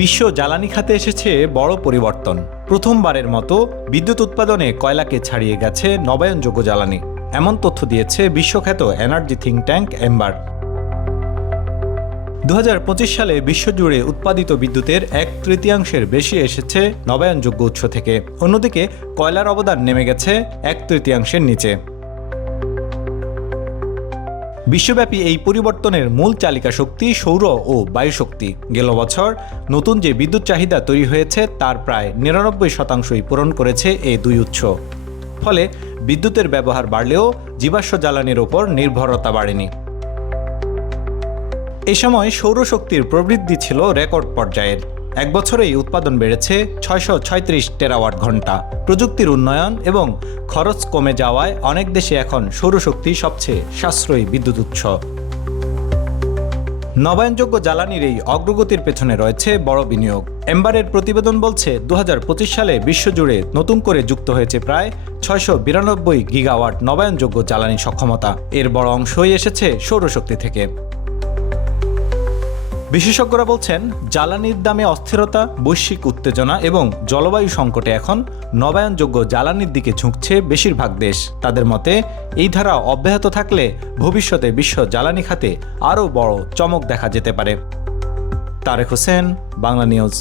বিশ্ব জ্বালানি খাতে এসেছে বড় পরিবর্তন। প্রথমবারের মতো বিদ্যুৎ উৎপাদনে কয়লাকে ছাড়িয়ে গেছে নবায়নযোগ্য জ্বালানি, এমন তথ্য দিয়েছে বিশ্বখ্যাত এনার্জি থিঙ্ক ট্যাঙ্ক এম্বার। 2025 সালে বিশ্বজুড়ে উৎপাদিত বিদ্যুতের 1/3 বেশি এসেছে নবায়নযোগ্য উৎস থেকে। অন্যদিকে কয়লার অবদান নেমে গেছে 1/3 নিচে। বিশ্বব্যাপী এই পরিবর্তনের মূল চালিকা শক্তি সৌর ও বায়ু শক্তি। গেল বছর নতুন যে বিদ্যুৎ চাহিদা তৈরি হয়েছে তার প্রায় 99% পূরণ করেছে এই দুই উৎস। ফলে বিদ্যুতের ব্যবহার বাড়লেও জীবাশ্ম জ্বালানির ওপর নির্ভরতা বাড়েনি। এ সময় সৌরশক্তির প্রবৃদ্ধি ছিল রেকর্ড পর্যায়ের। এক বছরেই উৎপাদন বেড়েছে 636 টেরাওয়াট ঘন্টা। প্রযুক্তির উন্নয়ন এবং খরচ কমে যাওয়ায় অনেক দেশে এখন সৌরশক্তি সবচেয়ে সাশ্রয়ী বিদ্যুৎ উৎস। নবায়নযোগ্য জ্বালানির এই অগ্রগতির পেছনে রয়েছে বড় বিনিয়োগ। এম্বারের প্রতিবেদন বলছে 2025 সালে বিশ্বজুড়ে নতুন করে যুক্ত হয়েছে প্রায় 692 গিগাওয়াট নবায়নযোগ্য জ্বালানি সক্ষমতা। এর বড় অংশই এসেছে সৌরশক্তি থেকে। বিশেষজ্ঞরা বলছেন, জ্বালানির দামে অস্থিরতা, বৈশ্বিক উত্তেজনা এবং জলবায়ু সংকটে এখন নবায়নযোগ্য জ্বালানির দিকে ঝুঁকছে বেশিরভাগ দেশ। তাদের মতে এই ধারা অব্যাহত থাকলে ভবিষ্যতে বিশ্ব জ্বালানি খাতে আরও বড় চমক দেখা যেতে পারে। তারেক হোসেন, বাংলা নিউজ।